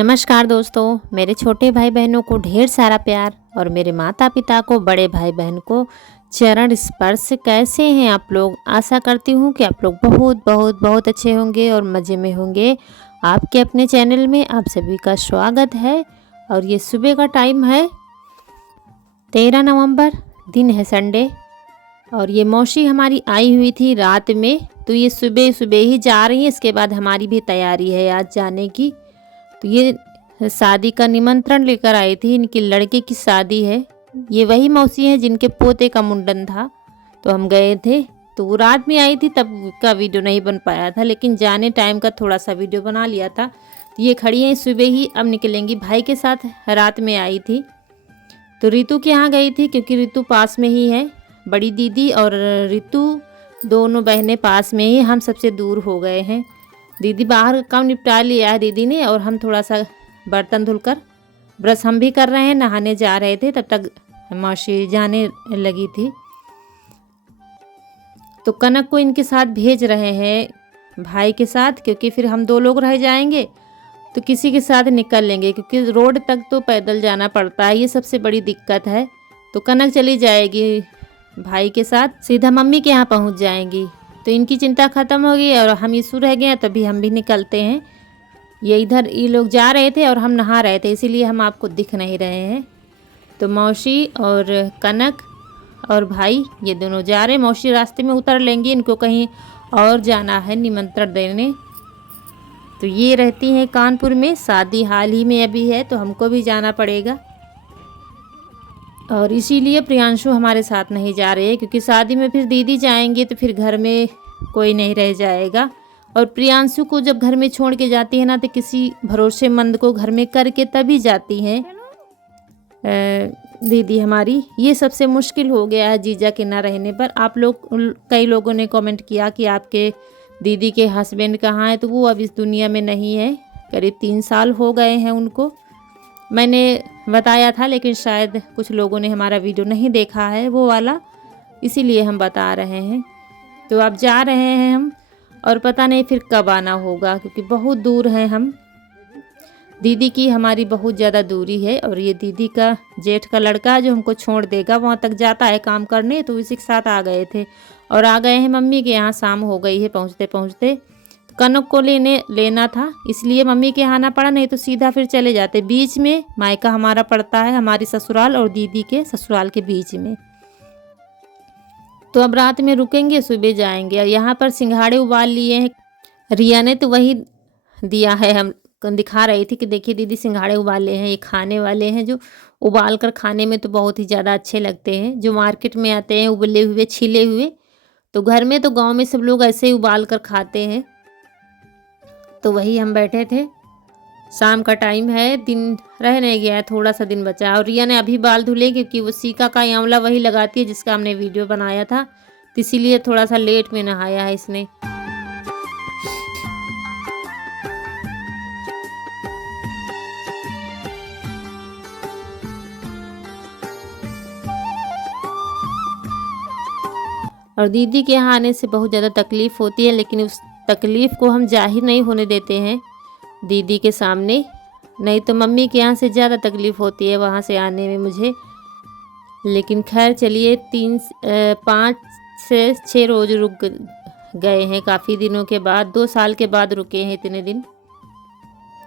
नमस्कार दोस्तों, मेरे छोटे भाई बहनों को ढेर सारा प्यार और मेरे माता पिता को, बड़े भाई बहन को चरण स्पर्श। कैसे हैं आप लोग? आशा करती हूँ कि आप लोग बहुत बहुत बहुत अच्छे होंगे और मज़े में होंगे। आपके अपने चैनल में आप सभी का स्वागत है। और ये सुबह का टाइम है, 13 नवंबर, दिन है संडे। और ये मौसी हमारी आई हुई थी रात में, तो ये सुबह सुबह ही जा रही है। इसके बाद हमारी भी तैयारी है आज जाने की। तो ये शादी का निमंत्रण लेकर आई थी, इनकी लड़के की शादी है। ये वही मौसी है जिनके पोते का मुंडन था, तो हम गए थे। तो वो रात में आई थी, तब का वीडियो नहीं बन पाया था, लेकिन जाने टाइम का थोड़ा सा वीडियो बना लिया था। तो ये खड़ी हैं सुबह ही, अब निकलेंगी भाई के साथ। रात में आई थी तो रितु के यहाँ गई थी, क्योंकि रितु पास में ही है। बड़ी दीदी और रितु दोनों बहनें पास में ही, हम सबसे दूर हो गए हैं। दीदी बाहर काम निपटा लिया है दीदी ने, और हम थोड़ा सा बर्तन धुलकर ब्रश हम भी कर रहे हैं, नहाने जा रहे थे। तब तक मौसी जाने लगी थी। तो कनक को इनके साथ भेज रहे हैं भाई के साथ, क्योंकि फिर हम 2 लोग रह जाएंगे तो किसी के साथ निकल लेंगे, क्योंकि रोड तक तो पैदल जाना पड़ता है। ये सबसे बड़ी दिक्कत है। तो कनक चली जाएगी भाई के साथ, सीधा मम्मी के यहाँ पहुँच जाएंगी। तो इनकी चिंता ख़त्म हो गई और हम ईशु रह गए हैं, तभी हम भी निकलते हैं। ये लोग जा रहे थे और हम नहा रहे थे, इसीलिए हम आपको दिख नहीं रहे हैं। तो मौसी और कनक और भाई ये दोनों जा रहे हैं। मौसी रास्ते में उतर लेंगी, इनको कहीं और जाना है निमंत्रण देने। तो ये रहती हैं कानपुर में, शादी हाल ही में अभी है, तो हमको भी जाना पड़ेगा। और इसीलिए प्रियांशु हमारे साथ नहीं जा रहे हैं, क्योंकि शादी में फिर दीदी जाएंगे तो फिर घर में कोई नहीं रह जाएगा। और प्रियांशु को जब घर में छोड़ के जाती है ना, तो किसी भरोसेमंद को घर में करके तभी जाती हैं दीदी हमारी। ये सबसे मुश्किल हो गया है जीजा के ना रहने पर। आप लोग, कई लोगों ने कमेंट किया कि आपके दीदी के हस्बैंड कहाँ हैं, तो वो अब इस दुनिया में नहीं है। करीब 3 साल हो गए हैं उनको। मैंने बताया था, लेकिन शायद कुछ लोगों ने हमारा वीडियो नहीं देखा है वो वाला, इसीलिए हम बता रहे हैं। तो अब जा रहे हैं हम, और पता नहीं फिर कब आना होगा, क्योंकि बहुत दूर हैं हम। दीदी की हमारी बहुत ज़्यादा दूरी है। और ये दीदी का जेठ का लड़का जो हमको छोड़ देगा, वहाँ तक जाता है काम करने, तो इसी के साथ आ गए थे। और आ गए हैं मम्मी के यहाँ, शाम हो गई है पहुँचते पहुँचते। कनक को लेना था, इसलिए मम्मी के यहाँ आना पड़ा, नहीं तो सीधा फिर चले जाते। बीच में मायका हमारा पड़ता है, हमारी ससुराल और दीदी के ससुराल के बीच में। तो अब रात में रुकेंगे, सुबह जाएंगे। और यहाँ पर सिंघाड़े उबाल लिए हैं, रिया ने तो वही दिया है। हम दिखा रही थी कि देखिए दीदी सिंघाड़े उबाले हैं, ये खाने वाले हैं, जो उबाल कर खाने में तो बहुत ही ज़्यादा अच्छे लगते हैं। जो मार्केट में आते हैं उबले हुए, छिले हुए, तो घर में तो गाँव में सब लोग ऐसे ही उबाल कर खाते हैं। तो वही हम बैठे थे। शाम का टाइम है, दिन रह नहीं गया है, थोड़ा सा दिन बचा है। और रिया ने अभी बाल धुले, क्योंकि वो सीका का आंवला वही लगाती है जिसका हमने वीडियो बनाया था, तो इसीलिए थोड़ा सा लेट में नहाया है इसने। और दीदी के यहाँ आने से बहुत ज़्यादा तकलीफ़ होती है, लेकिन उस तकलीफ़ को हम जाहिर नहीं होने देते हैं दीदी के सामने। नहीं तो मम्मी के यहाँ से ज़्यादा तकलीफ़ होती है वहाँ से आने में मुझे। लेकिन खैर चलिए, 5 से 6 रोज़ रुक गए हैं काफ़ी दिनों के बाद। 2 साल के बाद रुके हैं इतने दिन।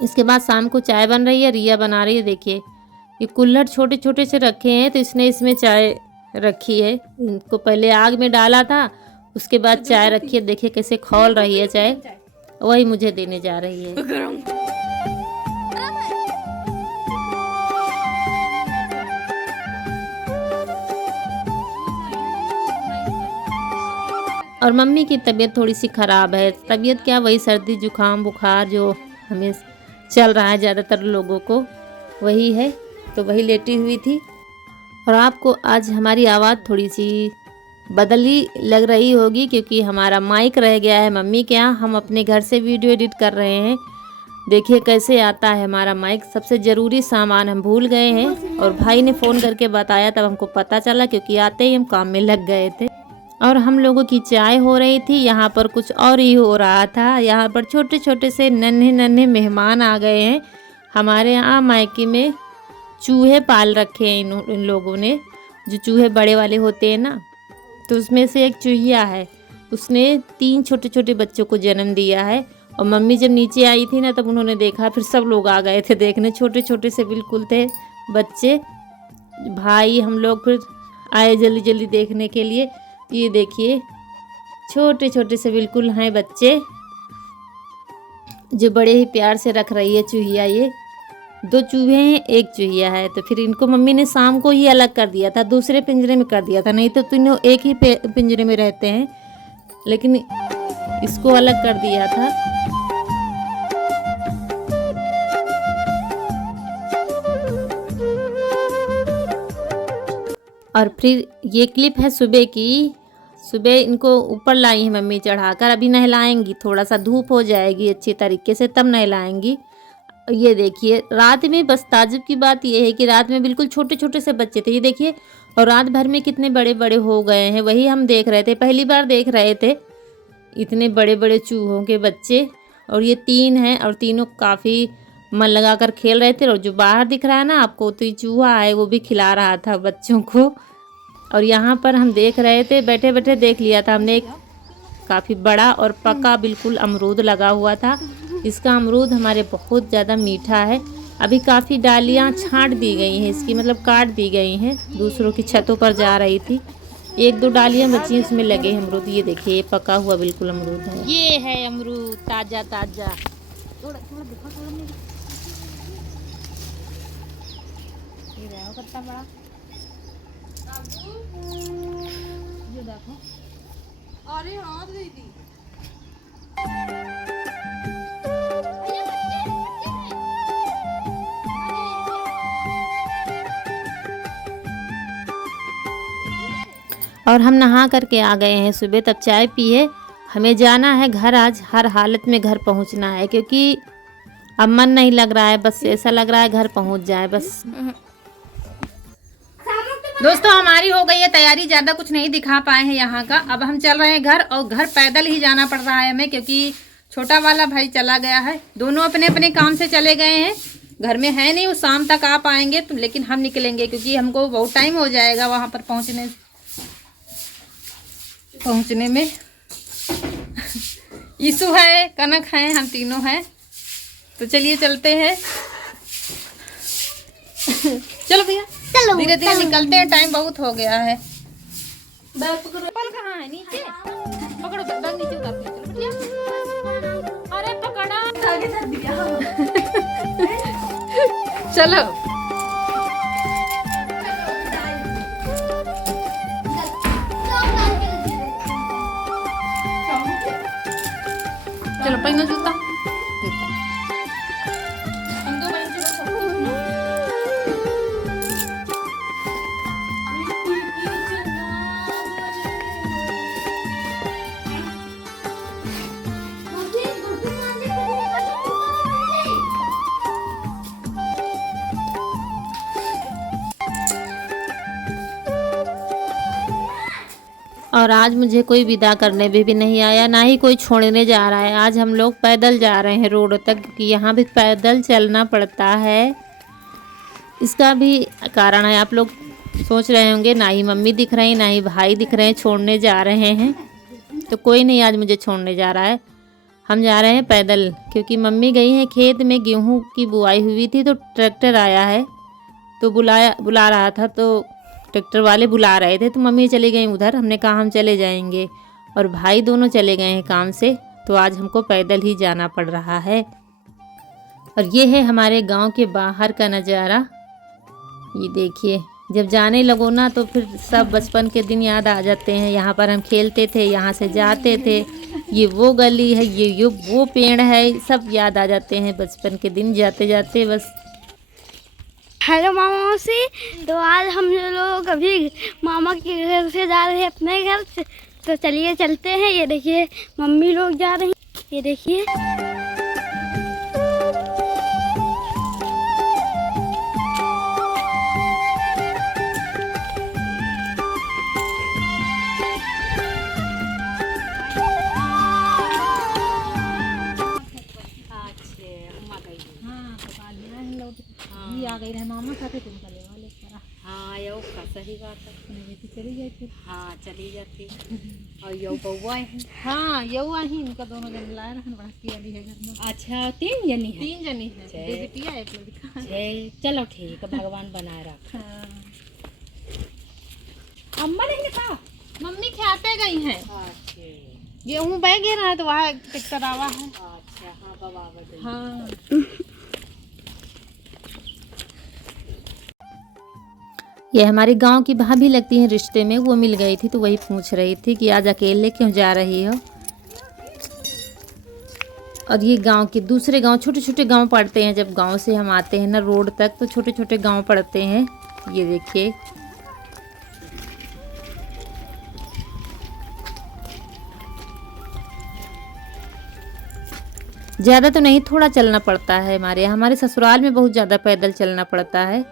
इसके बाद शाम को चाय बन रही है, रिया बना रही है। देखिए ये कुल्हड़ छोटे छोटे से रखे हैं, तो इसने इसमें चाय रखी है। इनको पहले आग में डाला था, उसके बाद चाय रखी है। देखिए कैसे खौल रही है चाय, वही मुझे देने जा रही है। और मम्मी की तबीयत थोड़ी सी ख़राब है। तबीयत क्या, वही सर्दी जुकाम बुखार जो हमें चल रहा है ज़्यादातर लोगों को, वही है। तो वही लेटी हुई थी। और आपको आज हमारी आवाज़ थोड़ी सी बदली लग रही होगी, क्योंकि हमारा माइक रह गया है मम्मी के यहाँ। हम अपने घर से वीडियो एडिट कर रहे हैं। देखिए कैसे आता है हमारा माइक। सबसे ज़रूरी सामान हम भूल गए हैं, और भाई ने फ़ोन करके बताया, तब हमको पता चला, क्योंकि आते ही हम काम में लग गए थे। और हम लोगों की चाय हो रही थी, यहाँ पर कुछ और ही हो रहा था। यहाँ पर छोटे छोटे से नन्हे नन्हे मेहमान आ गए हैं। हमारे यहाँ मायके में चूहे पाल रखे हैं इन लोगों ने, जो चूहे बड़े वाले होते हैं ना। तो उसमें से एक चूहिया है, उसने 3 छोटे छोटे बच्चों को जन्म दिया है। और मम्मी जब नीचे आई थी ना, तब उन्होंने देखा, फिर सब लोग आ गए थे देखने। छोटे छोटे से बिल्कुल थे बच्चे, भाई हम लोग फिर आए जल्दी जल्दी देखने के लिए। ये देखिए छोटे छोटे से बिल्कुल हैं बच्चे, जो बड़े ही प्यार से रख रही है चूहिया। ये 2 चूहे हैं, 1 चूहिया है। तो फिर इनको मम्मी ने शाम को ही अलग कर दिया था, दूसरे पिंजरे में कर दिया था, नहीं तो तीनों एक ही पिंजरे में रहते हैं, लेकिन इसको अलग कर दिया था। और फिर ये क्लिप है सुबह की। सुबह इनको ऊपर लाई है मम्मी चढ़ाकर, अभी नहलाएंगी, थोड़ा सा धूप हो जाएगी अच्छी तरीके से तब नहलाएंगी। ये देखिए रात में, बस ताज्जुब की बात ये है कि रात में बिल्कुल छोटे छोटे से बच्चे थे, ये देखिए, और रात भर में कितने बड़े बड़े हो गए हैं। वही हम देख रहे थे, पहली बार देख रहे थे इतने बड़े बड़े चूहों के बच्चे। और ये 3 हैं और तीनों काफ़ी मन लगा कर खेल रहे थे। और जो बाहर दिख रहा है ना आपको, तो ये चूहा है, वो भी खिला रहा था बच्चों को। और यहाँ पर हम देख रहे थे, बैठे बैठे देख लिया था हमने, एक काफ़ी बड़ा और पका बिल्कुल अमरूद लगा हुआ था। इसका अमरूद हमारे बहुत ज़्यादा मीठा है। अभी काफ़ी डालियाँ छांट दी गई हैं इसकी, मतलब काट दी गई हैं, दूसरों की छतों पर जा रही थी। 1-2 डालियाँ बची, उसमें लगे हैं अमरूद। ये देखिए पका हुआ बिल्कुल अमरूद है। ये है अमरूद ताज़ा ताज़ा। कितना बड़ा, ये देखो। अरे हाँ दीदी, और हम नहा करके आ गए हैं सुबह, तब चाय पिए। हमें जाना है घर, आज हर हालत में घर पहुंचना है, क्योंकि अब मन नहीं लग रहा है, बस ऐसा लग रहा है घर पहुंच जाए बस। दोस्तों हमारी हो गई है तैयारी, ज़्यादा कुछ नहीं दिखा पाए हैं यहाँ का। अब हम चल रहे हैं घर, और घर पैदल ही जाना पड़ रहा है हमें, क्योंकि छोटा वाला भाई चला गया है। दोनों अपने अपने काम से चले गए हैं, घर में है नहीं, वो शाम तक आ पाएंगे। तो लेकिन हम निकलेंगे, क्योंकि हमको बहुत टाइम हो जाएगा वहाँ पर पहुँचने में। ईसु है, कनक है, हम तीनों हैं। तो चलिए चलते हैं। चलो भैया, धीरे धीरे निकलते हैं, टाइम बहुत हो गया है। पल कहाँ है? नीचे पकड़ो, बैग नीचे उतार दो। अरे पकड़ा, आगे धर दिया। चलो चलो, पहनो जूता। और आज मुझे कोई विदा करने भी नहीं आया, ना ही कोई छोड़ने जा रहा है। आज हम लोग पैदल जा रहे हैं रोड तक, क्योंकि यहाँ भी पैदल चलना पड़ता है। इसका भी कारण है, आप लोग सोच रहे होंगे, ना ही मम्मी दिख रही, ना ही भाई दिख रहे हैं छोड़ने जा रहे हैं। तो कोई नहीं आज मुझे छोड़ने जा रहा है, हम जा रहे हैं पैदल। क्योंकि मम्मी गई हैं खेत में, गेहूँ की बुआई हुई थी, तो ट्रैक्टर आया है, तो बुला रहा था, तो ट्रैक्टर वाले बुला रहे थे, तो मम्मी चली गई उधर। हमने कहा हम चले जाएंगे, और भाई दोनों चले गए हैं काम से, तो आज हमको पैदल ही जाना पड़ रहा है। और ये है हमारे गांव के बाहर का नज़ारा। ये देखिए, जब जाने लगो ना तो फिर सब बचपन के दिन याद आ जाते हैं। यहाँ पर हम खेलते थे, यहाँ से जाते थे, ये वो गली है, ये वो पेड़ है, सब याद आ जाते हैं बचपन के दिन जाते जाते बस। हेलो मामा से, तो आज हम लोग अभी मामा के घर से जा रहे हैं अपने घर से, तो चलिए चलते हैं। ये देखिए मम्मी लोग जा रही हैं, ये देखिए। हाँ यो का सही बात है। नहीं तो चली गई थी। हाँ चली जाती। और यो बउआ है। हाँ यऊ आई इनका दोनों जन लाए रहन बड़की वाली है घर में। अच्छा 3 जनी है। 3 जनी है, छे। 2 बिटिया 1 लड़का। चलो ठीक है, भगवान बनाए रख। हाँ। अम्मा नहीं था। मम्मी खाते गई हैं। अच्छा गेहूँ बह गया ना तो वहाँ टरावा है। अच्छा हाँ बवावत। हाँ ये हमारे गांव की भाभी लगती हैं रिश्ते में, वो मिल गई थी तो वही पूछ रही थी कि आज अकेले क्यों जा रही हो। और ये गांव के दूसरे गांव, छोटे छोटे गांव पड़ते हैं। जब गांव से हम आते हैं ना रोड तक तो छोटे छोटे गांव पड़ते हैं। ये देखिए ज़्यादा तो नहीं, थोड़ा चलना पड़ता है। हमारे ससुराल में बहुत ज़्यादा पैदल चलना पड़ता है।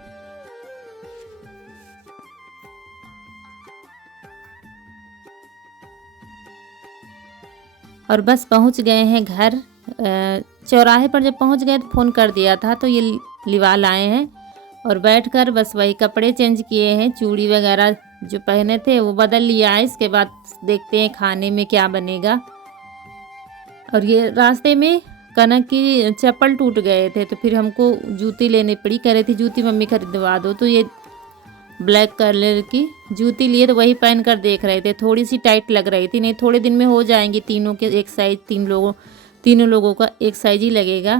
और बस पहुंच गए हैं घर। चौराहे पर जब पहुंच गए तो फ़ोन कर दिया था तो ये लिवाल आए हैं और बैठकर बस वही कपड़े चेंज किए हैं। चूड़ी वगैरह जो पहने थे वो बदल लिया है। इसके बाद देखते हैं खाने में क्या बनेगा। और ये रास्ते में कनक की चप्पल टूट गए थे तो फिर हमको जूती लेनी पड़ी। कह रही थी जूती मम्मी खरीदवा दो, तो ये ब्लैक कलर की जूती लिए तो वही पहन कर देख रहे थे। थोड़ी सी टाइट लग रही थी, नहीं थोड़े दिन में हो जाएंगी तीनों के एक साइज। तीनों लोगों का एक साइज ही लगेगा।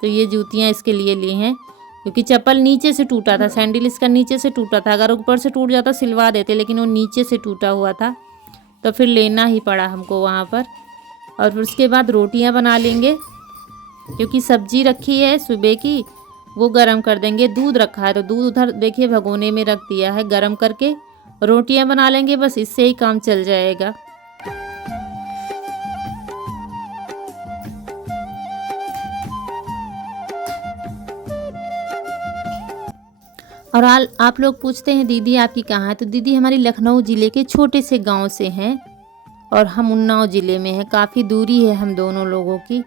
तो ये जूतियाँ इसके लिए ली हैं क्योंकि चप्पल नीचे से टूटा था। सैंडल इसका नीचे से टूटा था। अगर ऊपर से टूट जाता सिलवा देते, लेकिन वो नीचे से टूटा हुआ था तो फिर लेना ही पड़ा हमको वहाँ पर। और फिर उसके बाद रोटियाँ बना लेंगे क्योंकि सब्जी रखी है सुबह की, वो गरम कर देंगे। दूध रखा है तो दूध उधर देखिए भगोने में रख दिया है, गरम करके रोटियां बना लेंगे। बस इससे ही काम चल जाएगा। और आप लोग पूछते हैं दीदी आपकी कहाँ है, तो दीदी हमारी लखनऊ ज़िले के छोटे से गांव से हैं और हम उन्नाव ज़िले में हैं। काफ़ी दूरी है हम दोनों लोगों की।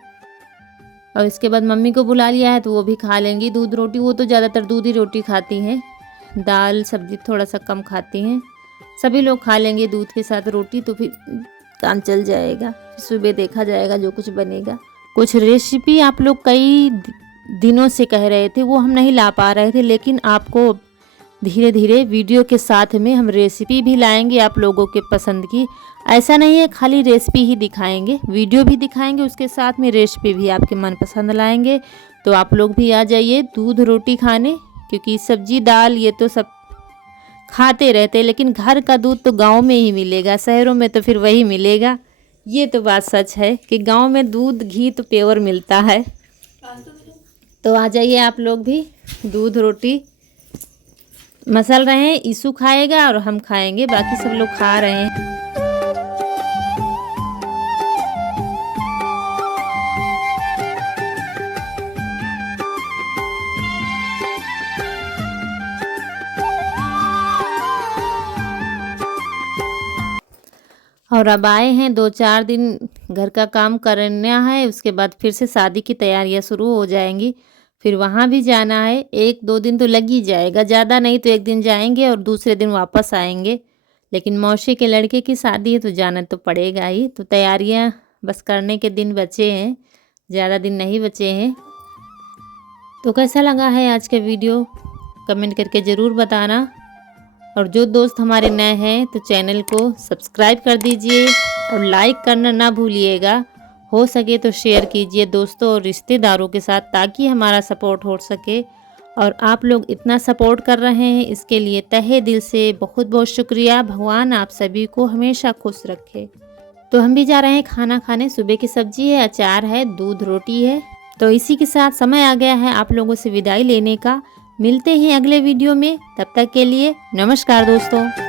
और इसके बाद मम्मी को बुला लिया है तो वो भी खा लेंगी दूध रोटी। वो तो ज़्यादातर दूध ही रोटी खाती हैं, दाल सब्जी थोड़ा सा कम खाती हैं। सभी लोग खा लेंगे दूध के साथ रोटी तो फिर काम चल जाएगा। सुबह देखा जाएगा जो कुछ बनेगा। कुछ रेसिपी आप लोग कई दिनों से कह रहे थे, वो हम नहीं ला पा रहे थे, लेकिन आपको धीरे धीरे वीडियो के साथ में हम रेसिपी भी लाएंगे आप लोगों के पसंद की। ऐसा नहीं है खाली रेसिपी ही दिखाएंगे, वीडियो भी दिखाएंगे, उसके साथ में रेसिपी भी आपके मनपसंद लाएंगे। तो आप लोग भी आ जाइए दूध रोटी खाने, क्योंकि सब्जी दाल ये तो सब खाते रहते, लेकिन घर का दूध तो गांव में ही मिलेगा, शहरों में तो फिर वही मिलेगा। ये तो बात सच है कि गांव में दूध घी तो प्योर मिलता है। तो आ जाइए आप लोग भी। दूध रोटी मसल रहे हैं, ईसू खाएगा और हम खाएंगे, बाकी सब लोग खा रहे हैं। और अब आए हैं 2-4 दिन घर का काम करना है, उसके बाद फिर से शादी की तैयारियां शुरू हो जाएंगी। फिर वहाँ भी जाना है, 1-2 दिन तो लग ही जाएगा, ज़्यादा नहीं तो 1 दिन जाएंगे और दूसरे दिन वापस आएंगे। लेकिन मौसी के लड़के की शादी है तो जाना तो पड़ेगा ही। तो तैयारियां बस करने के दिन बचे हैं, ज़्यादा दिन नहीं बचे हैं। तो कैसा लगा है आज का वीडियो कमेंट करके ज़रूर बताना। और जो दोस्त हमारे नए हैं तो चैनल को सब्सक्राइब कर दीजिए और लाइक करना ना भूलिएगा। हो सके तो शेयर कीजिए दोस्तों और रिश्तेदारों के साथ, ताकि हमारा सपोर्ट हो सके। और आप लोग इतना सपोर्ट कर रहे हैं इसके लिए तहे दिल से बहुत बहुत शुक्रिया। भगवान आप सभी को हमेशा खुश रखे। तो हम भी जा रहे हैं खाना खाने। सुबह की सब्जी है, अचार है, दूध रोटी है। तो इसी के साथ समय आ गया है आप लोगों से विदाई लेने का। मिलते हैं अगले वीडियो में, तब तक के लिए नमस्कार दोस्तों।